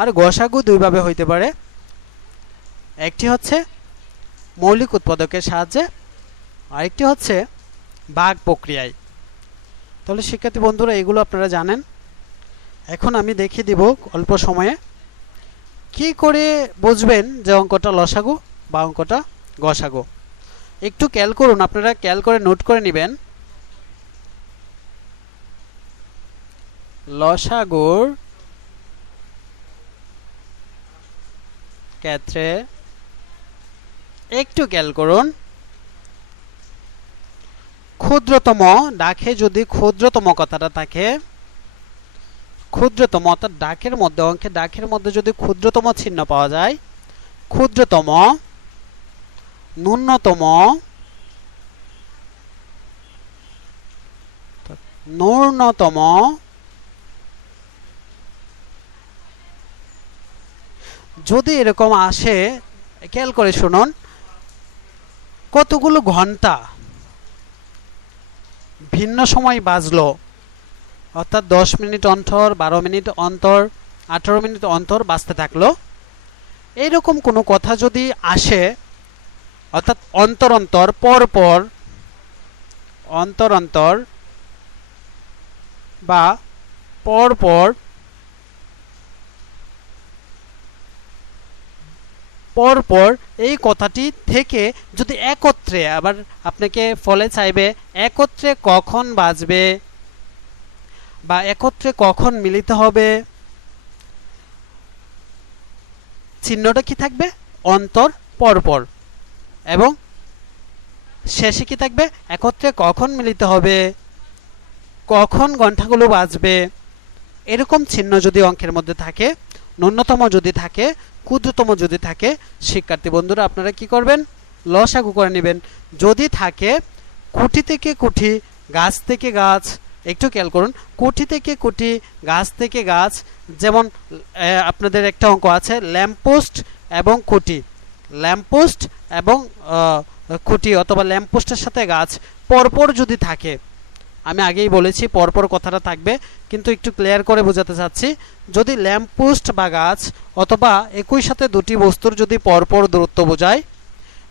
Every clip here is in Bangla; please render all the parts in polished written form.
আর গসাগু দুইভাবে হইতে পারে, একটি হচ্ছে মৌলিক উৎপাদকের সাহায্যে, আরেকটি হচ্ছে ভাগ প্রক্রিয়ায়। তাহলে শিক্ষার্থী বন্ধুরা এগুলো আপনারা জানেন। এখন আমি দেখিয়ে দিব অল্প সময়ে কি করে বুঝবেন যে অঙ্কটা লসাগু বা অঙ্কটা গসাগু। একটু খেয়াল করুন, আপনারা খেয়াল করে নোট করে নেবেন। লসাগুর ক্ষেত্রে একটু খেয়াল করুন, ক্ষুদ্রতম ডাকে যদি ক্ষুদ্রতম কথাটা থাকে, ক্ষুদ্রতম অর্থাৎ ডাকের মধ্যে, অঙ্কের ডাকের মধ্যে যদি ক্ষুদ্রতম চিহ্ন পাওয়া যায়, ক্ষুদ্রতম, ন্যূনতম, ন্যূনতম, যদি এরকম আসে, খেয়াল করে শুনুন, কতগুলো ঘন্টা ভিন্ন সময় বাজলো, অর্থাৎ 10 মিনিট অন্তর, 12 মিনিট অন্তর, 18 মিনিট অন্তর বাজতে থাকলো, এইরকম কোনো কথা যদি আসে, অর্থাৎ অন্তর অন্তর, পর পর, অন্তর অন্তর বা পর পর, পর পর এই কথাটি থেকে যদি একত্রে, আবার আপনাকে ফলে চাইবে একত্রে কখন বাজবে বা একত্রে কখন মিলিত হবে, চিহ্নটা কি থাকবে? অন্তর, পরপর, এবং শেষে কি থাকবে? একত্রে কখন মিলিত হবে, কখন ঘন্টাগুলো বাজবে। এরকম চিহ্ন যদি অঙ্কের মধ্যে থাকে, ন্যূনতম যদি থাকে, ক্ষুদ্রতম যদি থাকে, শিক্ষার্থী বন্ধুরা আপনারা কি করবেন? লসাগু করে নেবেন। যদি থাকে কুটি থেকে কুটি, গাছ থেকে গাছ, একটু খেয়াল করুন, কুটি থেকে কুটি, গাছ থেকে গাছ, যেমন আপনাদের একটা অঙ্ক আছে ল্যাম্পপোস্ট এবং কুটি, ল্যাম্পপোস্ট এবং কুটি অথবা ল্যাম্পপোস্টের সাথে গাছ পরপর যদি থাকে, আমি আগেই বলেছি পরপর কথাটা থাকবে, কিন্তু একটু ক্লিয়ার করে বোঝাতে চাচ্ছি, যদি ল্যাম্পপোস্ট বা গাছ অথবা একই সাথে দুটি বস্তুর যদি পরপর দূরত্ব বোঝায়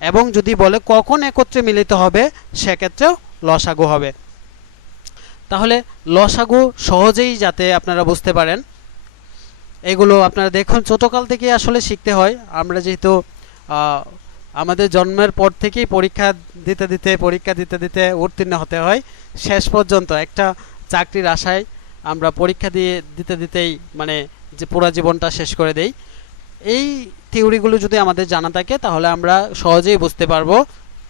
এবং যদি বলে কখন একত্রে মিলিত হবে, সেক্ষেত্রেও লসাগু হবে। তাহলে লসাগু সহজেই যাতে আপনারা বুঝতে পারেন, এগুলো আপনারা দেখুন ছোটকাল থেকে আসলে শিখতে হয়। আমরা যেহেতু আমাদের জন্মের পর থেকেই পরীক্ষা দিতে দিতে উত্তীর্ণ হতে হয়, শেষ পর্যন্ত একটা চাকরির আশায় আমরা পরীক্ষা দিতেই মানে যে পুরো জীবনটা শেষ করে দেই। এই থিওরিগুলো যদি আমাদের জানা থাকে তাহলে আমরা সহজেই বুঝতে পারবো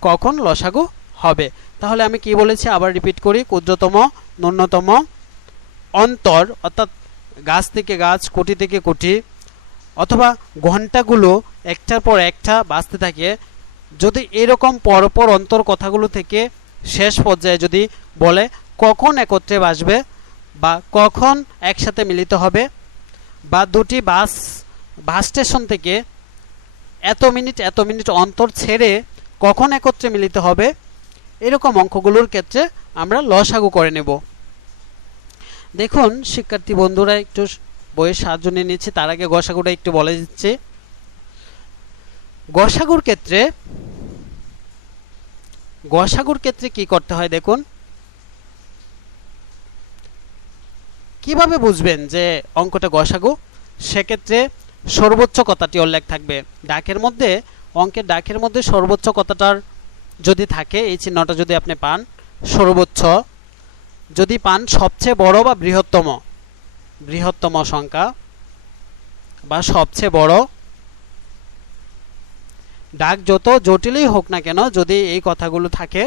কখন লসাগু হবে। তাহলে আমি কি বলেছি আবার রিপিট করি, ক্ষুদ্রতম, ন্যূনতম, অন্তর অর্থাৎ গাছ থেকে গাছ, কোটি থেকে কোটি, অথবা ঘন্টাগুলো একটার পর একটা বাজতে থাকে, যদি এরকম পরপর অন্তর কথাগুলো থেকে শেষ পর্যায়ে যদি বলে কখন একত্রে বাজবে বা কখন একসাথে মিলিত হবে, বা দুটি বাস স্টেশন থেকে এত মিনিট অন্তর ছেড়ে কখন একত্রে মিলিত হবে, এরকম অঙ্কগুলোর ক্ষেত্রে আমরা লসাগু করে নেব। দেখুন শিক্ষার্থী বন্ধুরা, একটু বইয়ের সাহায্য নিয়ে নিচ্ছি, তার আগে গসাগুটা একটু বলে দিচ্ছি। গসাগুর ক্ষেত্রে কি করতে হয় দেখুন। কিভাবে বুঝবেন যে অঙ্কটা গসাগু? সেক্ষেত্রে সর্বোচ্চ কথাটি উল্লেখ থাকবে ডাকের মধ্যে, অঙ্কের ডাকের মধ্যে সর্বোচ্চ কথাটার যদি থাকে, এই চিহ্নটা যদি আপনি পান, সর্বোচ্চ যদি পান, সবচেয়ে বড় বা বৃহত্তম সংখ্যা বা সবচেয়ে বড়, ডাক যত জটিলই হোক না কেন, যদি এই কথাগুলো থাকে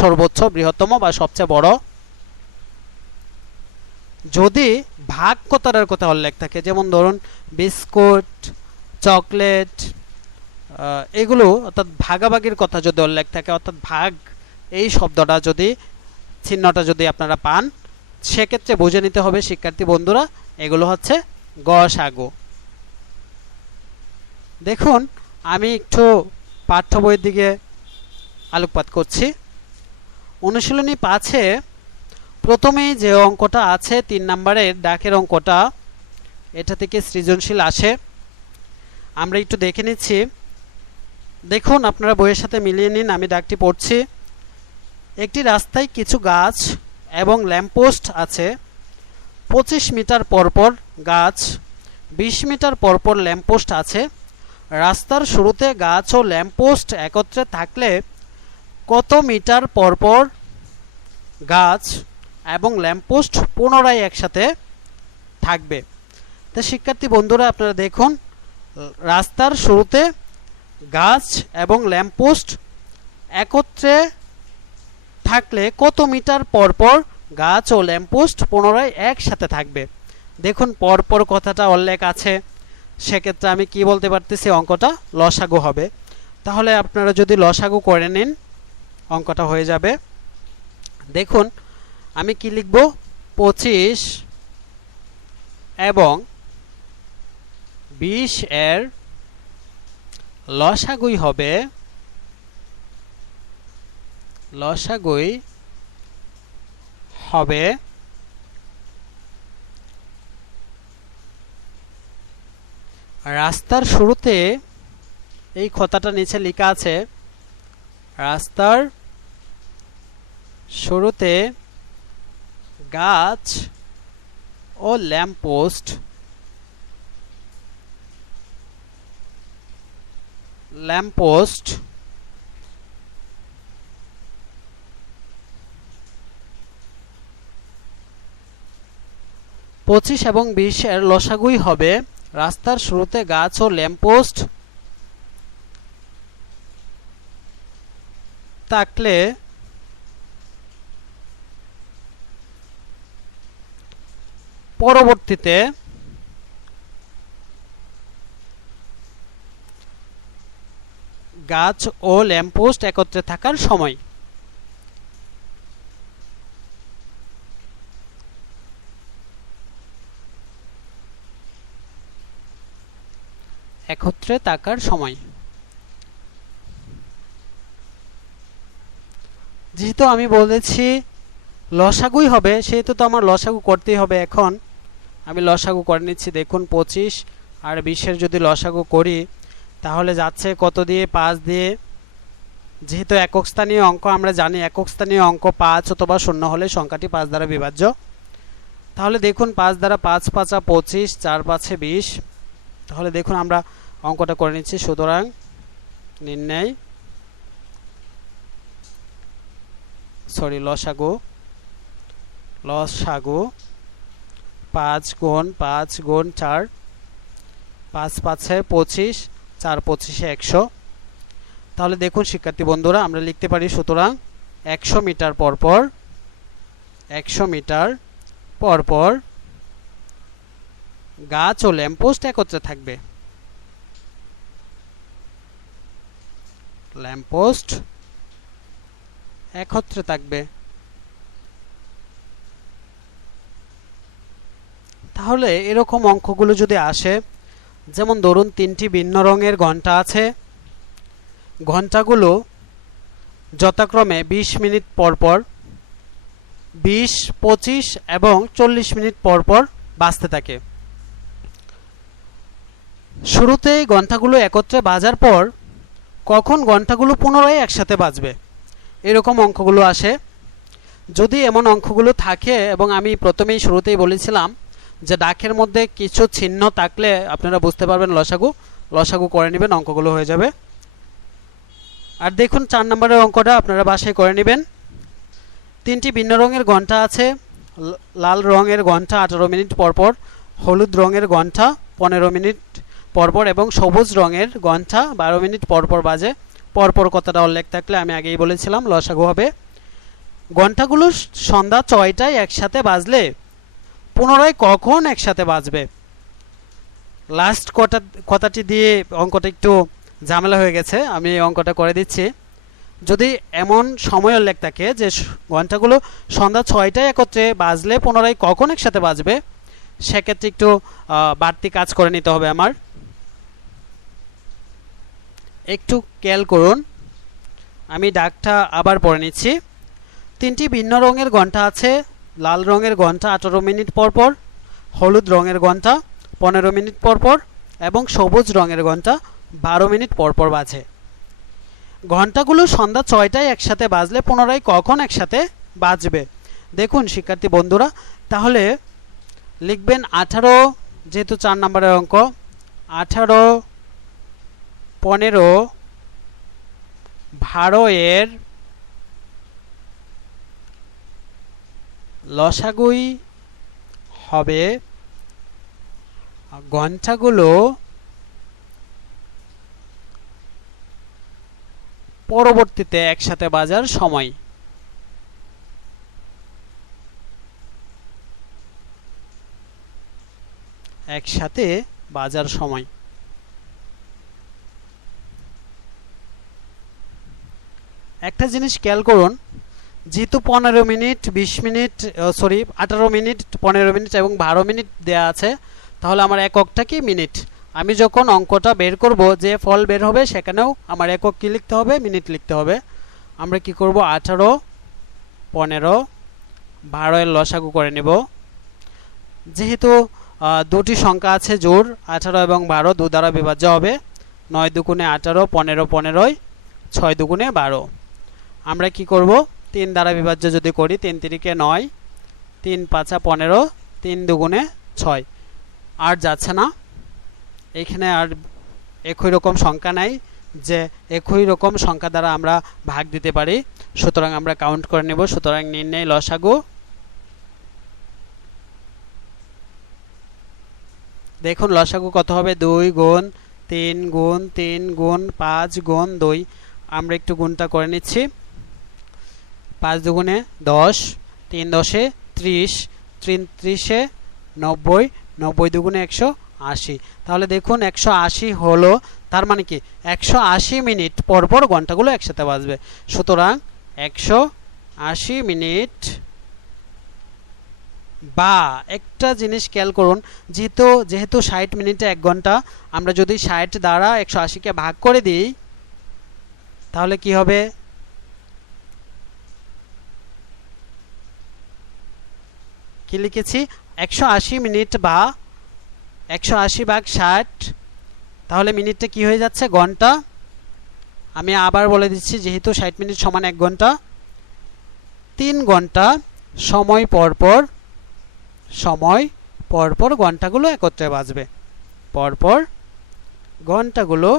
সর্বোচ্চ, বৃহত্তম বা সবচেয়ে বড়, যদি ভাগ কথাটার কথা উল্লেখ থাকে, যেমন ধরুন বিস্কুট, চকলেট, এগুলো অর্থাৎ ভাগাভাগির কথা যদি উল্লেখ থাকে, অর্থাৎ ভাগ এই শব্দটা যদি, চিহ্নটা যদি আপনারা পান, সেক্ষেত্রে বুঝে নিতে হবে শিক্ষার্থী বন্ধুরা এগুলো হচ্ছে গসাগু। দেখুন আমি একটু পাঠ্য বইয়ের দিকে আলোকপাত করছি। অনুশীলনী 5-এ প্রথমেই যে অঙ্কটা আছে 3 নম্বরের ডাকের অঙ্কটা, এটা থেকে সৃজনশীল আসে। আমরা একটু দেখে নিচ্ছি। দেখুন, আপনারা বইয়ের সাথে মিলিয়ে নিন, আমি দাগটি পড়ছি। একটি রাস্তায় কিছু গাছ এবং ল্যাম্পপোস্ট আছে। 25 মিটার পরপর গাছ, 20 মিটার পরপর ল্যাম্পপোস্ট আছে। রাস্তার শুরুতে গাছ ও ল্যাম্পপোস্ট একত্রে থাকলে কত মিটার পরপর গাছ এবং ল্যাম্পপোস্ট পুনরায় একসাথে থাকবে? তো শিক্ষার্থী বন্ধুরা, আপনারা দেখুন, রাস্তার শুরুতে গাছ এবং ল্যাম্পপোস্ট একত্রে থাকলে কত মিটার পরপর গাছ ও ল্যাম্পপোস্ট পুনরায় একসাথে থাকবে? দেখুন, পরপর কথাটা উল্লেখ আছে, সেক্ষেত্রে আমি কি বলতে পারতেছি, অঙ্কটা লসাগু হবে। তাহলে আপনারা যদি লসাগু করে নিন, অঙ্কটা হয়ে যাবে। দেখুন, আমি কি লিখব, 25 এবং 20 এর লসাগুই হবে, রাস্তার শুরুতে, এই কথাটা নিচে লেখা আছে, রাস্তার শুরুতে গাছ ও ল্যাম্পপোস্ট 25 এবং 20 এর লসাগুই হবে, রাস্তার শুরুতে গাছ ও ল্যাম্পপোস্ট থাকলে পরবর্তীতে গাছ ও ল্যাম্পপোস্ট একত্রে থাকার সময়। একত্রে থাকার সময়। যেহেতু আমি বলেছি লসাগুই হবে, সেহেতু তো আমার লসাগু করতেই হবে। এখন আমি লসাগু করে নিচ্ছি। দেখুন, 25 আর 20 যদি লসাগু করি তাহলে যাচ্ছে কত দিয়ে, 5 দিয়ে। যেহেতু একক স্থানীয় অঙ্ক, আমরা জানি একক স্থানীয় অঙ্ক 5 অথবা 0 হলে সংখ্যাটি 5 দ্বারা বিভাজ্য। তাহলে দেখুন, 5 দ্বারা 5 5 25, 4 5 20। তাহলে দেখুন, আমরা অঙ্কটা করে নিচ্ছি। সুতরাং নির্ণয় লসাগু 5 গুণ 5 গুণ 4, 5 5 25, 4 25 100। তাহলে দেখুন শিক্ষার্থী বন্ধুরা, আমরা লিখতে পারি, সুতরাং 100 মিটার পরপর গাছ ও ল্যাম্পপোস্ট একত্রে থাকবে। তাহলে এরকম অঙ্কগুলো যদি আসে, যেমন ধরুন 3টি ভিন্ন রঙের ঘন্টা আছে, ঘন্টাগুলো যথাক্রমে 20 মিনিট পরপর, 20, 25 এবং 40 মিনিট পরপর বাজতে থাকে। শুরুতে ঘন্টাগুলো একত্রে বাজার পর কখন ঘন্টাগুলো পুনরায় একসাথে বাজবে? এরকম অঙ্কগুলো আসে। যদি এমন অঙ্কগুলো থাকে, এবং আমি প্রথমেই শুরুতেই বলেছিলাম যে ডাকের মধ্যে কিছু চিহ্ন থাকলে আপনারা বুঝতে পারবেন লসাগু করে নেবেন, অঙ্কগুলো হয়ে যাবে। আর দেখুন, 4 নম্বরের অঙ্কটা আপনারা বাসায় করে নেবেন। 3টি ভিন্ন রঙের ঘন্টা আছে। লাল রঙের ঘন্টা 18 মিনিট পরপর, হলুদ রঙের ঘন্টা 15 মিনিট পরপর এবং সবুজ রঙের ঘন্টা 12 মিনিট পরপর বাজে। পরপর কথাটা উল্লেখ থাকলে আমি আগেই বলেছিলাম লসাগু হবে। ঘন্টাগুলো সন্ধ্যা 6টায় একসাথে বাজলে পুনরায় কখন একসাথে বাজবে? লাস্ট কথাটি দিয়ে অঙ্কটা একটু ঝামেলা হয়ে গেছে, আমি অঙ্কটা করে দিচ্ছি। যদি এমন সময় উল্লেখ থাকে যে ঘন্টাগুলো সন্ধ্যা 6টায় একত্রে বাজলে পুনরায় কখন একসাথে বাজবে, সেক্ষেত্রে একটু বাড়তি কাজ করে নিতে হবে আমার। একটু খেয়াল করুন, আমি ডাকটা আবার পড়ে নিচ্ছি। 3টি ভিন্ন রঙের ঘন্টা আছে। লাল রঙের ঘন্টা 18 মিনিট পরপর, হলুদ রঙের ঘন্টা 15 মিনিট পর পর এবং সবুজ রঙের ঘন্টা 12 মিনিট পর পর বাজে। ঘন্টাগুলো সন্ধ্যা 6টায় একসাথে বাজলে পুনরায় কখন একসাথে বাজবে? দেখুন শিক্ষার্থী বন্ধুরা, তাহলে লিখবেন 18, যেহেতু 4 নম্বরের অঙ্ক, 18, 15, 12 এর লসাগুই হবে ঘন্টাগুলো পরবর্তীতে একসাথে বাজার সময়। একসাথে বাজার সময়। একটা জিনিস খেয়াল করুন, যেহেতু 15 মিনিট, 20 মিনিট, 18 মিনিট, 15 মিনিট এবং 12 মিনিট দেয়া আছে, তাহলে আমার এককটা কি? মিনিট। আমি যখন অঙ্কটা বের করব, যে ফল বের হবে, সেখানেও আমার একক কি লিখতে হবে? মিনিট লিখতে হবে। আমরা কি করব? 18, 15, 12 এর লসাগু করে নেব। যেহেতু দুটি সংখ্যা আছে জোড়, 18 এবং 12 2 দ্বারা বিভাজ্য হবে। 9 দুগুণে 18, 15 15, 6 দুগুণে 12। আমরা কি করব? 3 দ্বারা বিভাজ্য যদি করি, 3 3 9, 3 5 15, 3 দুগুণে 6। আর যাচ্ছে না, এখানে আর একই রকম সংখ্যা নাই যে একই রকম সংখ্যা দ্বারা আমরা ভাগ দিতে পারি, সুতরাং আমরা কাউন্ট করে নেব। সুতরাং নির্ণয় লসাগু। দেখুন লসাগু কত হবে? 2 গুণ 3 গুণ 3 গুণ 5 গুণ 2। আমরা একটু গুণটা করে নিচ্ছি। 5 দুগুণে 10, 3 10 30, 3 30 90, 90 দুগুণে 180। তাহলে দেখুন 180 হলো, তার মানে কি 180 মিনিট পর পর ঘন্টাগুলো একসাথে বাজবে। সুতরাং 180 মিনিট, বা একটা জিনিস খেয়াল করুন, যেহেতু 60 মিনিটে 1 ঘন্টা, আমরা যদি 60 দ্বারা 180কে ভাগ করে দিই, তাহলে কি হবে? কি লিখেছি? 180 মিনিট বা 180 ভাগ 60, তাহলে মিনিটটা কি হয়ে যাচ্ছে? ঘন্টা। আমি আবার বলে দিচ্ছি, যেহেতু 60 মিনিট সমান 1 ঘন্টা, 3 ঘন্টা সময় পর পর ঘন্টাগুলো একত্রে বাজবে। পরপর ঘন্টাগুলো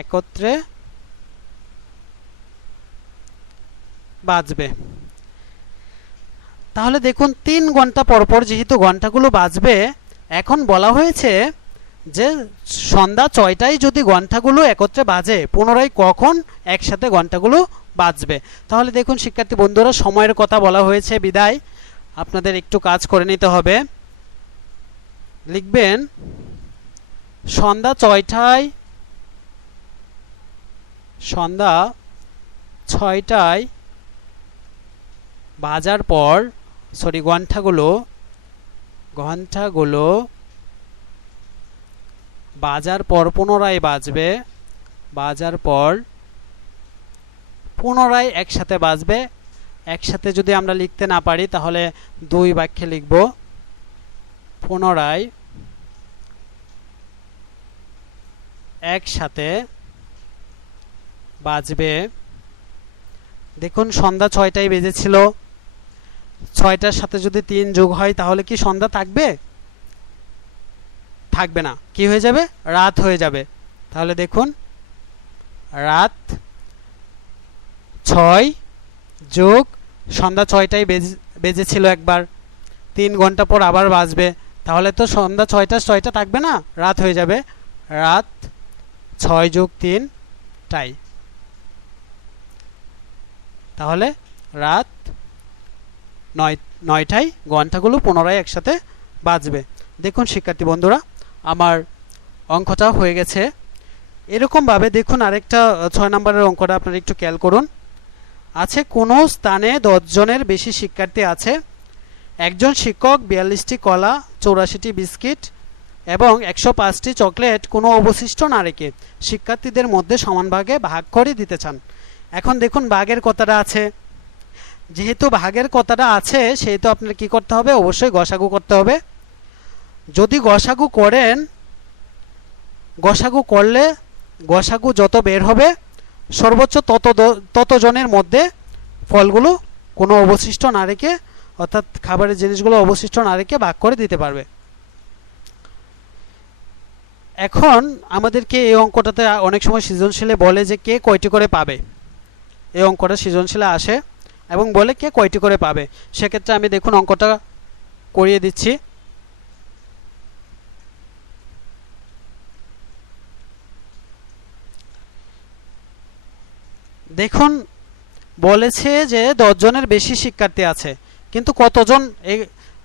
একত্রে বাজবে। তাহলে দেখুন 3 ঘন্টা পরপর যেহেতু ঘন্টাগুলো বাজবে, এখন বলা হয়েছে যে সন্ধ্যা 6টায় যদি ঘন্টাগুলো একত্রে বাজে, পুনরায় কখন একসাথে ঘন্টাগুলো বাজবে? তাহলে দেখুন শিক্ষার্থী বন্ধুরা, সময়ের কথা বলা হয়েছে বিদায় আপনাদের একটু কাজ করে নিতে হবে। লিখবেন সন্ধ্যা 6টায় বাজার পর, ঘন্টাগুলো বাজার পর পুনরায় বাজবে, বাজার পর পুনরায় একসাথে বাজবে। একসাথে যদি আমরা লিখতে না পারি, তাহলে 2 বাক্যে লিখব, পুনরায় একসাথে বাজবে। দেখুন সন্ধ্যা 6টায় বেজেছিল, 6টার সাথে যদি 3 যোগ হয়, তাহলে কি সন্ধ্যা থাকবে? থাকবে না। কি হয়ে যাবে? রাত হয়ে যাবে। তাহলে দেখুন রাত 6 যোগ সন্ধ্যা 6টায় বেজেছিল একবার, 3 ঘন্টা পর আবার বাজবে, তাহলে তো সন্ধ্যা 6টা থাকবে না, রাত হয়ে যাবে। রাত 6 যোগ 3টায়, তাহলে রাত 9টায় ঘন্টাগুলো পুনরায় একসাথে বাজবে। দেখুন শিক্ষার্থী বন্ধুরা, আমার অঙ্কটা হয়ে গেছে। এরকমভাবে দেখুন আরেকটা 6 নম্বরের অঙ্কটা আপনারা একটু খেয়াল করুন। আছে কোনো স্থানে 10 জনের বেশি শিক্ষার্থী আছে, একজন শিক্ষক 42টি কলা, 84টি বিস্কিট এবং 105টি চকলেট কোনো অবশিষ্ট না রেখে শিক্ষার্থীদের মধ্যে সমান ভাগে ভাগ করে দিতে চান। এখন দেখুন ভাগের কথাটা আছে, যেহেতু ভাগের কথাটা আছে সেহেতু আপনার কি করতে হবে, অবশ্যই গসাগু করতে হবে। যদি গসাগু করেন, গসাগু করলে গসাগু যত বের হবে সর্বোচ্চ তত জনের মধ্যে ফলগুলো কোনো অবশিষ্ট না রেখে, অর্থাৎ খাবারের জিনিসগুলো অবশিষ্ট না রেখে ভাগ করে দিতে পারবে। এখন আমাদেরকে এই অঙ্কটাতে অনেক সময় সৃজনশীলে বলে যে কে কয়টি করে পাবে। এই অঙ্কটা সৃজনশীলে আসে এবং বলে কে কয়টি করে পাবে। সেক্ষেত্রে আমি দেখুন অঙ্কটা করিয়ে দিচ্ছি। দেখুন বলেছে যে 10 জনের বেশি শিক্ষার্থী আছে, কিন্তু কতজন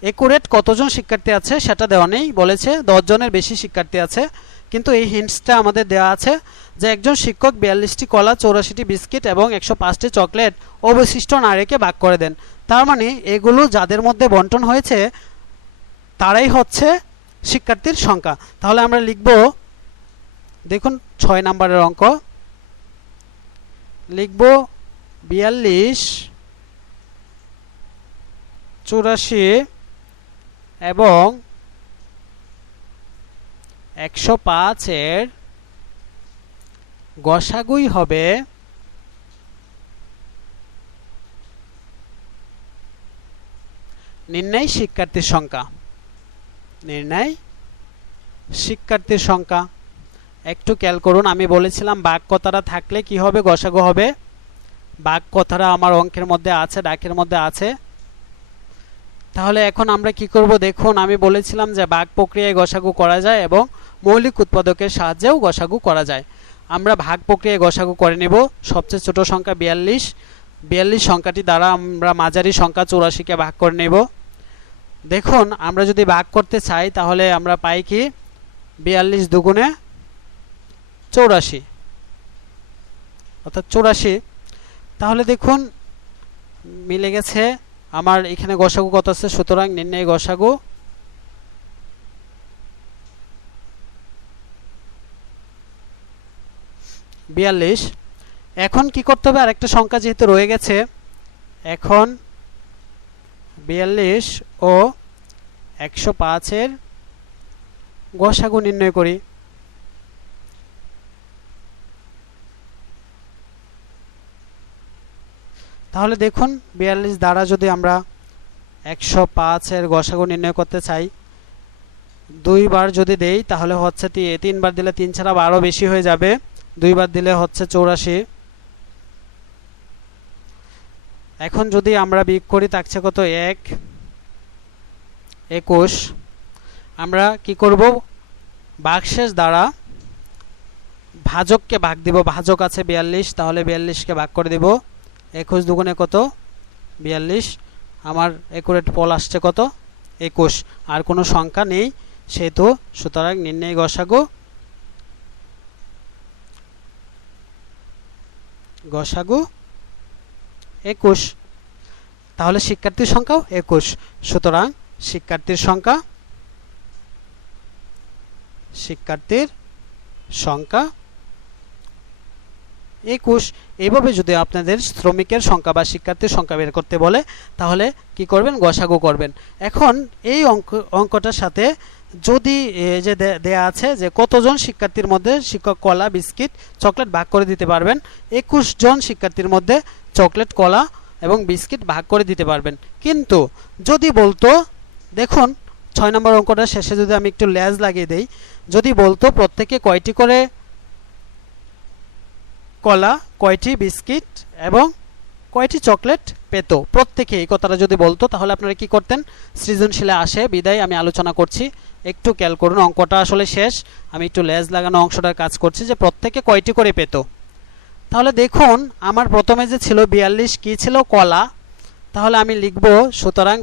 একুরেট কতজন শিক্ষার্থী আছে সেটা দেওয়া নেই। বলেছে 10 জনের বেশি শিক্ষার্থী আছে, কিন্তু এই হিন্টসটা আমাদের দেওয়া আছে যে একজন শিক্ষক 42টি কলা, 84টি বিস্কিট এবং 105টি চকলেট অবশিষ্ট না রেখে ভাগ করে দেন। তার মানে এগুলো যাদের মধ্যে বন্টন হয়েছে তারাই হচ্ছে শিক্ষার্থীর সংখ্যা। তাহলে আমরা লিখব, দেখুন 6 নম্বরের অঙ্ক লিখব 42, 84 এবং 105 এর গসাগুই হবে নির্ণয় শিক্ষার্থীর সংখ্যা। নির্ণয় শিক্ষার্থীর সংখ্যা। একটু খেয়াল করুন, আমি বলেছিলাম বাক কথাটা থাকলে কি হবে, গসাগু হবে। বাক কথাটা আমার অঙ্কের মধ্যে আছে, ডাকের মধ্যে আছে। তাহলে এখন আমরা কি করব, দেখুন আমি বলেছিলাম যে ভাগ প্রক্রিয়ায় গসাগু করা যায় এবং মৌলিক উৎপাদকের সাহায্যেও গসাগু করা যায়। আমরা ভাগ প্রক্রিয়ায় গসাগু করে নেব। সবচেয়ে ছোট সংখ্যা 42, 42 সংখ্যাটি দ্বারা আমরা মাঝারি সংখ্যা 84কে ভাগ করে নেব। দেখুন আমরা যদি ভাগ করতে চাই তাহলে আমরা পাই কি 42 দুগুণে 84, অর্থাৎ 84। তাহলে দেখুন মিলে গেছে। আমার এখানে গসাগু কত আছে, সুতরাং নির্ণয় গসাগু 42। এখন কি করতে হবে, আরেকটা সংখ্যা যেহেতু রয়ে গেছে, এখন 42 ও 105 এর গসাগু নির্ণয় করি। তাহলে দেখুন 42 দ্বারা যদি আমরা 105 এর গসাগু নির্ণয় করতে চাই, 2 বার যদি দেই তাহলে হচ্ছে 3 বার দিলে 3 ছাড়া 12 বেশি হয়ে যাবে, 2 বার দিলে হচ্ছে 84। এখন যদি আমরা বিয়োগ করি থাকছে কত, 1, 21। আমরা কি করব, ভাগশেষ দ্বারা ভাজককে ভাগ দিব। ভাজক আছে 42, তাহলে 42কে ভাগ করে দেব। 21 দুগুণে কত, 42। আমার একুরেট ফল আসছে কত, 21। আর কোনো সংখ্যা নেই সেহেতু, সুতরাং নির্ণয় গসাগু গসাগু 21। তাহলে শিক্ষার্থীর সংখ্যাও 21। সুতরাং শিক্ষার্থীর সংখ্যা 21। এইভাবে যদি আপনাদের শ্রমিকের সংখ্যা বা শিক্ষার্থীর সংখ্যা বের করতে বলে তাহলে কি করবেন, গসাগু করবেন। এখন এই অঙ্কটার সাথে যদি যে দেয়া আছে যে কতজন শিক্ষার্থীর মধ্যে শিক্ষক কলা, বিস্কিট, চকলেট ভাগ করে দিতে পারবেন, 21 জন শিক্ষার্থীর মধ্যে চকলেট, কলা এবং বিস্কিট ভাগ করে দিতে পারবেন। কিন্তু যদি বলতো, দেখুন 6 নম্বর অঙ্কটা শেষে যদি আমি একটু লেজ লাগিয়ে দেই, যদি বলতো প্রত্যেকে কয়টি করে কলা, কয়টি বিস্কিট এবং কয়টি চকলেট পেত, প্রত্যেকে এই কথাটা যদি বলতো তাহলে আপনারা কি করতেন, সৃজনশীলে আসে বিদায় আমি আলোচনা করছি। একটু খেয়াল করুন, অঙ্কটা আসলে শেষ, আমি একটু লেজ লাগানো অংশটার কাজ করছি যে প্রত্যেকে কয়টি করে পেত। তাহলে দেখুন আমার প্রথমে যে ছিল 42 কি ছিল, কলা। তাহলে আমি লিখব, সুতরাং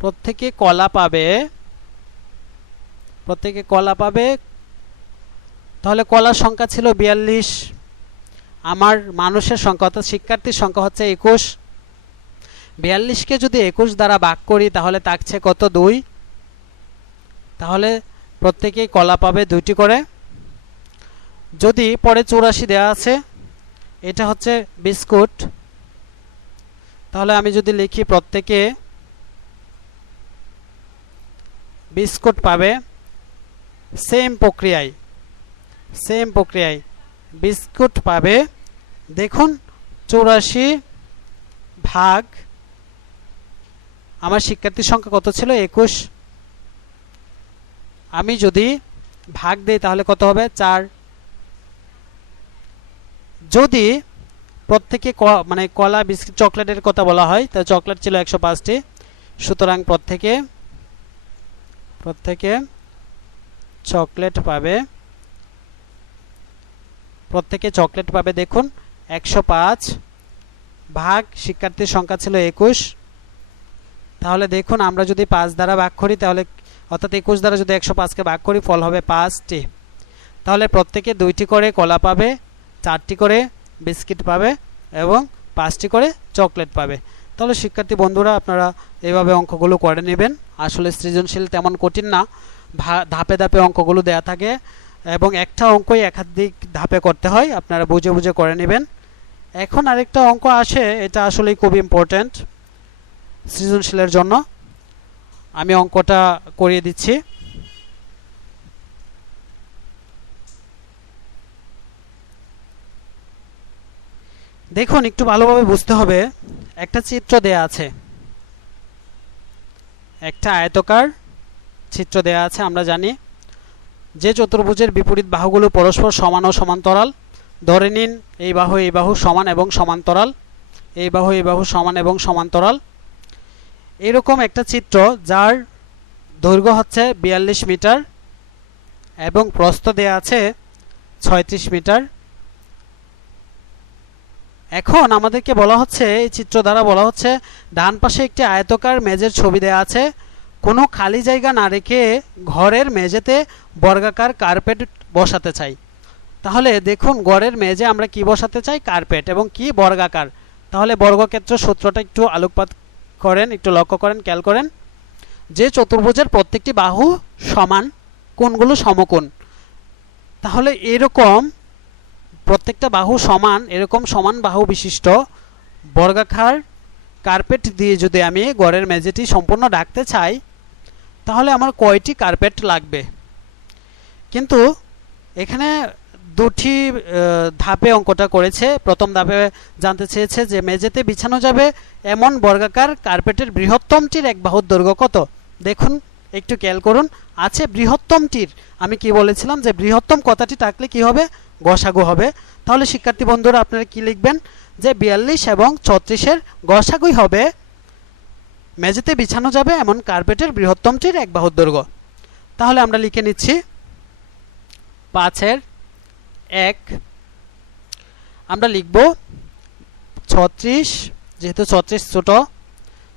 প্রত্যেকে কলা পাবে, প্রত্যেকে কলা পাবে। তাহলে কলার সংখ্যা ছিল 42, আমার মানুষের সংখ্যা অর্থাৎ শিক্ষার্থীর সংখ্যা হচ্ছে 21। 42কে যদি 21 দ্বারা ভাগ করি তাহলে থাকছে কত, 2। তাহলে প্রত্যেকেই কলা পাবে 2টি করে। যদি পরে 84 দেওয়া আছে, এটা হচ্ছে বিস্কুট। তাহলে আমি যদি লিখি প্রত্যেকে বিস্কুট পাবে, সেম প্রক্রিয়ায় বিস্কুট পাবে। দেখুন 84 ভাগ, আমার শিক্ষার্থীর সংখ্যা কত ছিল? 21। আমি যদি ভাগ দেই তাহলে কত হবে? 4। যদি প্রত্যেকে মানে কলা, বিস্কিট, চকলেটের কথা বলা হয়, তাহলে চকলেট ছিল 105টি। সুতরাং প্রত্যেকে চকলেট পাবে। দেখুন 105 ভাগ শিক্ষার্থীর সংখ্যা ছিল 21। তাহলে দেখুন আমরা যদি 5 দ্বারা ভাগ করি, তাহলে অর্থাৎ 21 দ্বারা যদি 105কে ভাগ করি, ফল হবে 5টি। তাহলে প্রত্যেকে 2টি করে কলা পাবে, 4টি করে বিস্কিট পাবে এবং 5টি করে চকলেট পাবে। তাহলে শিক্ষার্থী বন্ধুরা, আপনারা এইভাবে অঙ্কগুলো করে নেবেন। আসলে সৃজনশীল তেমন কঠিন না, ধাপে ধাপে অঙ্কগুলো দেয়া থাকে এবং একটা অঙ্কই একাধিক ধাপে করতে হয়, আপনারা বুঝে বুঝে করে নেবেন। এখন আরেকটা অঙ্ক আসে, এটা আসলে খুব ইম্পর্ট্যান্ট সৃজনশীলের জন্য। আমি অঙ্কটা করিয়ে দিচ্ছি। দেখুন একটু ভালোভাবে বুঝতে হবে। একটা চিত্র দেয়া আছে, একটা আয়তকার চিত্র দেয়া আছে। আমরা জানি যে চতুর্ভুজের বিপরীত বাহুগুলো পরস্পর সমান ও সমান্তরাল। ধরে নিন এই বাহু সমান এবং সমান্তরাল, এই বাহু সমান এবং সমান্তরাল। এরকম একটা চিত্র যার দৈর্ঘ্য হচ্ছে 42 মিটার এবং প্রস্থ দেয়া আছে 36 মিটার। এখন আমাদেরকে বলা হচ্ছে, এই চিত্র দ্বারা বলা হচ্ছে, ডান পাশে একটি আয়তকার মেজের ছবি দেয়া আছে। কোনো খালি জায়গা না রেখে ঘরের মেঝেতে বর্গাকার কার্পেট বসাতে চাই। তাহলে দেখুন ঘরের মেঝে আমরা কি বসাতে চাই? কার্পেট। এবং কি? বর্গাকার। তাহলে বর্গক্ষেত্র সূত্রটা একটু আলোকপাত করেন, একটু লক্ষ্য করেন, খেয়াল করেন। যে চতুর্ভুজের প্রত্যেকটি বাহু সমান, কোণগুলো সমকোণ। তাহলে এরকম প্রত্যেকটা বাহু সমান, এরকম সমান বাহু বিশিষ্ট বর্গাকার কার্পেট দিয়ে যদি আমি ঘরের মেঝেটি সম্পূর্ণ ঢাকতে চাই, তাহলে আমার কয়টি কার্পেট লাগবে? কিন্তু এখানে দুটি ধাপে অঙ্কটা করেছে। প্রথম ধাপে জানতে চেয়েছে যে মেঝেতে বিছানো যাবে এমন বর্গাকার কার্পেটের বৃহত্তমটির এক বাহুর দৈর্ঘ্য কত। দেখুন একটু খেয়াল করুন, আছে বৃহত্তমটির। আমি কি বলেছিলাম যে বৃহত্তম কথাটি থাকলে কি হবে? গসাগু হবে। তাহলে শিক্ষার্থী বন্ধুরা, আপনারা কি লিখবেন? যে 42 এবং 36-এর গসাগুই হবে মেঝেতে বিছানো যাবে এমন কার্পেটের বৃহত্তমটির এক বাহুর দৈর্ঘ্য। তাহলে আমরা লিখে নিচ্ছি 5-এর 1 আমরা লিখব 36, যেহেতু 36 ছোট,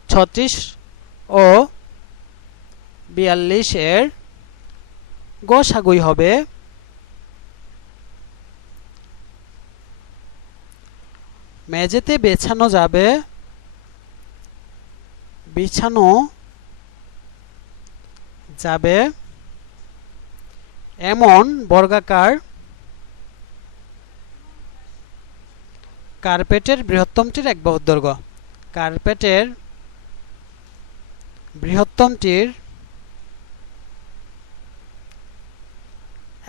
36 ও 42-এর গসাগুই হবে মেঝেতে বিছানো যাবে এমন বর্গাকার কার্পেটের বৃহত্তমটির এক বাহুর দৈর্ঘ্য। কার্পেটের বৃহত্তমটির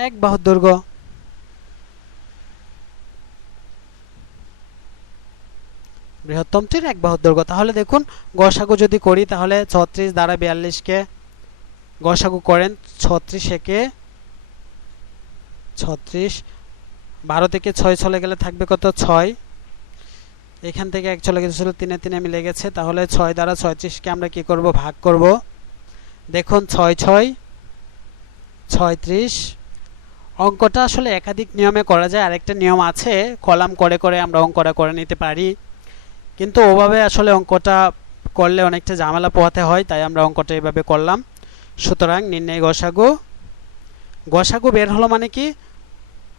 এক বাহুর দৈর্ঘ্য। বৃহত্তমটির এক বাহুর দৈর্ঘ্য। তাহলে দেখুন গসাগু যদি করি, তাহলে 36 দ্বারা 42-কে গসাগু করেন। 36-একে 36, 12 থেকে 6 চলে গেলে থাকবে কত? 6। এখান থেকে 1 চলে গেছিল, 3 মিলে গেছে। তাহলে 6 দ্বারা 36-কে আমরা কি করব? ভাগ করব। দেখুন 6 6 36। অঙ্কটা আসলে একাধিক নিয়মে করা যায়। আরেকটা নিয়ম আছে, কলাম করে করে আমরা অঙ্কটা করে নিতে পারি, কিন্তু ওভাবে আসলে অঙ্কটা করলে অনেকটা ঝামেলা পোহাতে হয়, তাই আমরা অঙ্কটা এইভাবে করলাম। সুতরাং নির্ণয় গসাগু। গসাগু বের হলো মানে কি?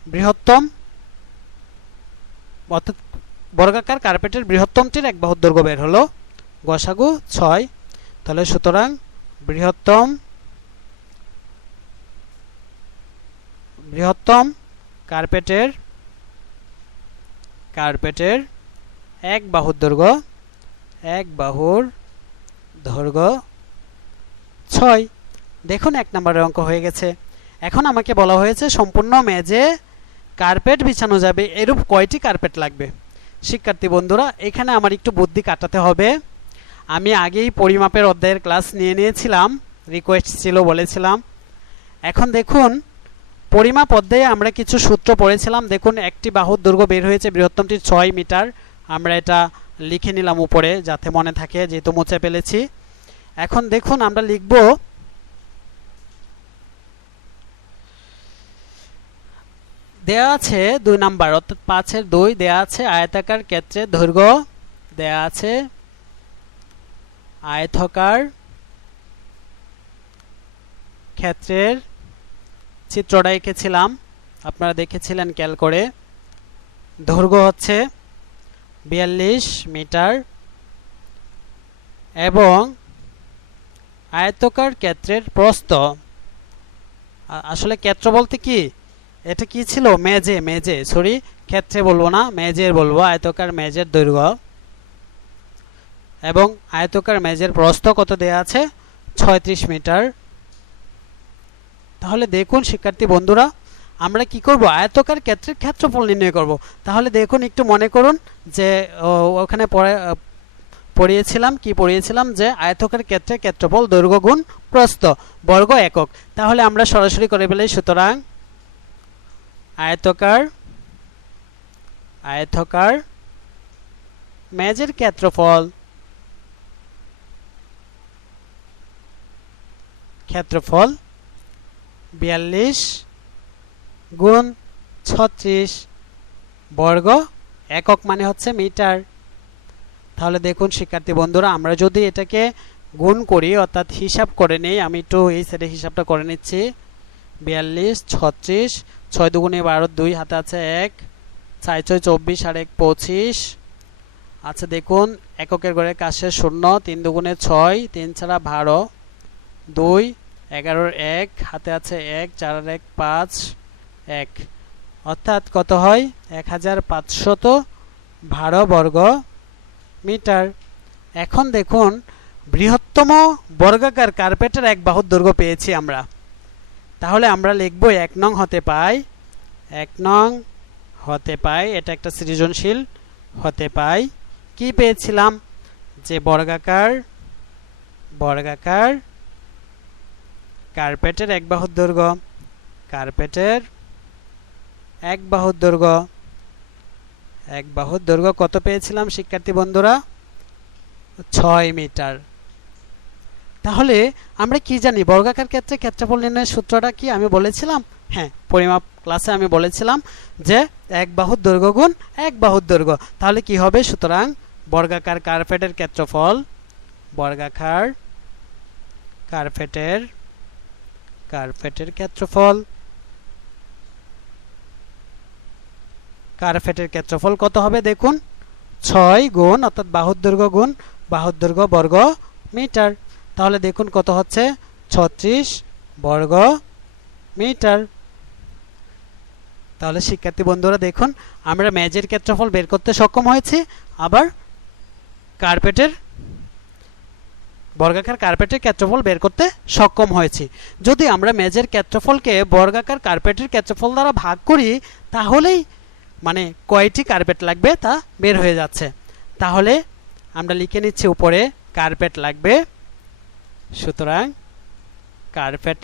বৃহত্তম, অর্থাৎ বর্গাকার কার্পেটের বৃহত্তমটির এক বাহুর দৈর্ঘ্য বের হলো। গসাগু 6। তাহলে সুতরাং বৃহত্তম কার্পেটের এক বাহুর দৈর্ঘ্য, এক বাহুর দৈর্ঘ্য 6। দেখুন 1 নম্বরের অঙ্ক হয়ে গেছে। এখন আমাকে বলা হয়েছে সম্পূর্ণ মেঝে কার্পেট বিছানো যাবে এরূপ কয়টি কার্পেট লাগবে। শিক্ষার্থী বন্ধুরা, এখানে আমার একটু বুদ্ধি কাটাতে হবে। আমি আগেই পরিমাপের অধ্যায়ের ক্লাস নিয়েছিলাম, রিকোয়েস্ট ছিল বলেছিলাম। এখন দেখুন পরিমাপ অধ্যায়ে আমরা কিছু সূত্র পড়েছিলাম। দেখুন একটি বাহুর দৈর্ঘ্য বের হয়েছে বৃহত্তমটি 6 মিটার। আমরা এটা লিখে নিলাম উপরে যাতে মনে থাকে, যেহেতু মুছে ফেলেছি। এখন দেখুন আমরা লিখব দেয়া আছে 2 নাম্বার অর্থাৎ 5-এর 2 দেয়া আছে আয়তাকার ক্ষেত্রের দৈর্ঘ্য, দেয়া আছে আয়তাকার ক্ষেত্রের চিত্রটা এঁকেছিলাম, আপনারা দেখেছিলেন খেয়াল করে। দৈর্ঘ্য হচ্ছে 42 মিটার এবং আয়তাকার ক্ষেত্রের প্রস্থ, আসলে ক্ষেত্র বলতে কি এটা কি ছিল, মেঝে সরি ক্ষেত্রে বলবো না, মেঝের বলবো। আয়তাকার মেঝের দৈর্ঘ্য এবং আয়তাকার মেঝের প্রস্থ কত দেয়া আছে, 36 মিটার। তাহলে দেখুন শিক্ষার্থী বন্ধুরা, আমরা কি করব, আয়তাকার ক্ষেত্রের ক্ষেত্রফল নির্ণয় করব। তাহলে দেখুন একটু মনে করুন যে ওখানে পড়িয়েছিলাম যে আয়তাকার ক্ষেত্রের ক্ষেত্রফল দৈর্ঘ্য গুণ প্রস্থ বর্গ একক। তাহলে আমরা সরাসরি করে ফেলি। সুতরাং আয়তাকার মেঝের ক্ষেত্রফল ক্ষেত্রফল 42 গুণ 36 বর্গ একক মানে হচ্ছে মিটার। তাহলে দেখুন শিক্ষার্থী বন্ধুরা, আমরা যদি এটাকে গুণ করি অর্থাৎ হিসাব করে নেই, আমি একটু এই সাইডে হিসাবটা করে নিচ্ছি। 42 36 6 দুগুণে 12, 2 হাতে আছে 1, 4 6 24 আর 1 25। আচ্ছা দেখুন এককের ঘরে কাছে 0, 3 দুগুণে 6, 3 ছাড়া 12, 2 11 1 হাতে আছে 1, 4 আর 1 5 1, অর্থাৎ কত হয় 1512 বর্গ মিটার। এখন দেখুন বৃহত্তম বর্গাকার কার্পেটের এক বাহুর দৈর্ঘ্য পেয়েছি আমরা। তাহলে আমরা লিখব 1 নং হতে পাই, 1 নং হতে পাই, এটা একটা সৃজনশীল হতে পাই। কি পেয়েছিলাম যে বর্গাকার কার্পেটের এক বাহুর দৈর্ঘ্য, কার্পেটের এক বাহুর দৈর্ঘ্য কত পেয়েছিলাম শিক্ষার্থী বন্ধুরা, 6 মিটার। তাহলে আমরা কি জানি বর্গাকার ক্ষেত্রে ক্ষেত্রফল নির্ণয়ের সূত্রটা কি আমি বলেছিলাম, হ্যাঁ পরিমাপ ক্লাসে আমি বলেছিলাম যে এক বাহুর দৈর্ঘ্য গুণ এক বাহুর দৈর্ঘ্য। তাহলে কি হবে, সুতরাং বর্গাকার কার্পেটের ক্ষেত্রফল, বর্গাকার কার্পেটের ক্ষেত্রফল কত হবে দেখুন, 6 গুণ অর্থাৎ বাহুর দৈর্ঘ্য গুণ বাহুর দৈর্ঘ্য বর্গ মিটার। তাহলে দেখুন কত হচ্ছে 36 বর্গ মিটার। তাহলে শিক্ষার্থী বন্ধুরা দেখুন আমরা মেঝের ক্ষেত্রফল বের করতে সক্ষম হয়েছি, আবার বর্গাকার কার্পেটের ক্ষেত্রফল বের করতে সক্ষম হয়েছি। যদি আমরা মেঝের ক্ষেত্রফলকে বর্গাকার কার্পেটের ক্ষেত্রফল দ্বারা ভাগ করি তাহলেই মানে কয়টি কার্পেট লাগবে তা বের হয়ে যাচ্ছে। তাহলে আমরা লিখে নিচ্ছি উপরে কার্পেট লাগবে, সুতরাং কার্পেট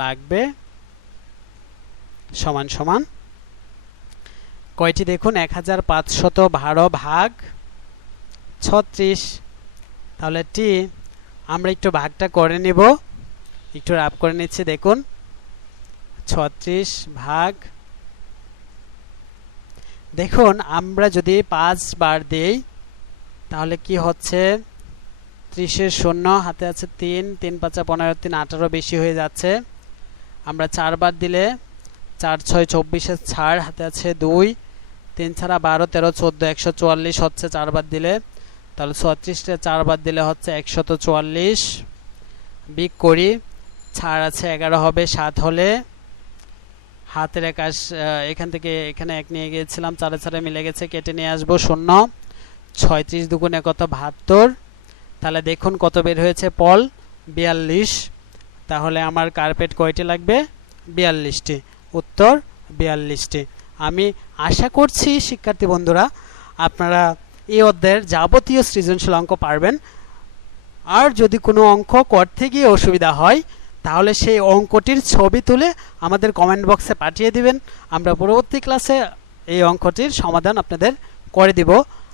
লাগবে সমান সমান কয়টি দেখুন 1512 ভাগ 36। তাহলে টি আমরা একটু ভাগটা করে নিব, একটু রাফ করে নিচ্ছি। দেখুন 36 ভাগ, দেখুন আমরা যদি 5 বার দেই তাহলে কি হচ্ছে 30-এর 0 হাতে আছে 3, 3 5 15, 3 18 বেশি হয়ে যাচ্ছে। আমরা 4 বার দিলে 4 6 24-এর ছাড় হাতে আছে 2, 3 ছাড়া 12 13 14 144 হচ্ছে 4 বার দিলে। তাহলে 36-টা 4 বার দিলে হচ্ছে 144। বিগ করি, ছাড় আছে 11 হবে 7 হলে, হাতের একাশ এখান থেকে এখানে 1 নিয়ে গিয়েছিলাম, 4 4 মিলে গেছে, কেটে নিয়ে আসবো 0। 36 দুগুণে কত 72। তাহলে দেখুন কত বের হয়েছে পল 42। তাহলে আমার কার্পেট কয়টি লাগবে 42টি। উত্তর 42টি। আমি আশা করছি শিক্ষার্থী বন্ধুরা আপনারা এই অধ্যায়ের যাবতীয় সৃজনশীল অঙ্ক পারবেন। আর যদি কোনো অঙ্ক করতে গিয়ে অসুবিধা হয় তাহলে সেই অঙ্কটির ছবি তুলে আমাদের কমেন্ট বক্সে পাঠিয়ে দিবেন। আমরা পরবর্তী ক্লাসে এই অঙ্কটির সমাধান আপনাদের করে দিব।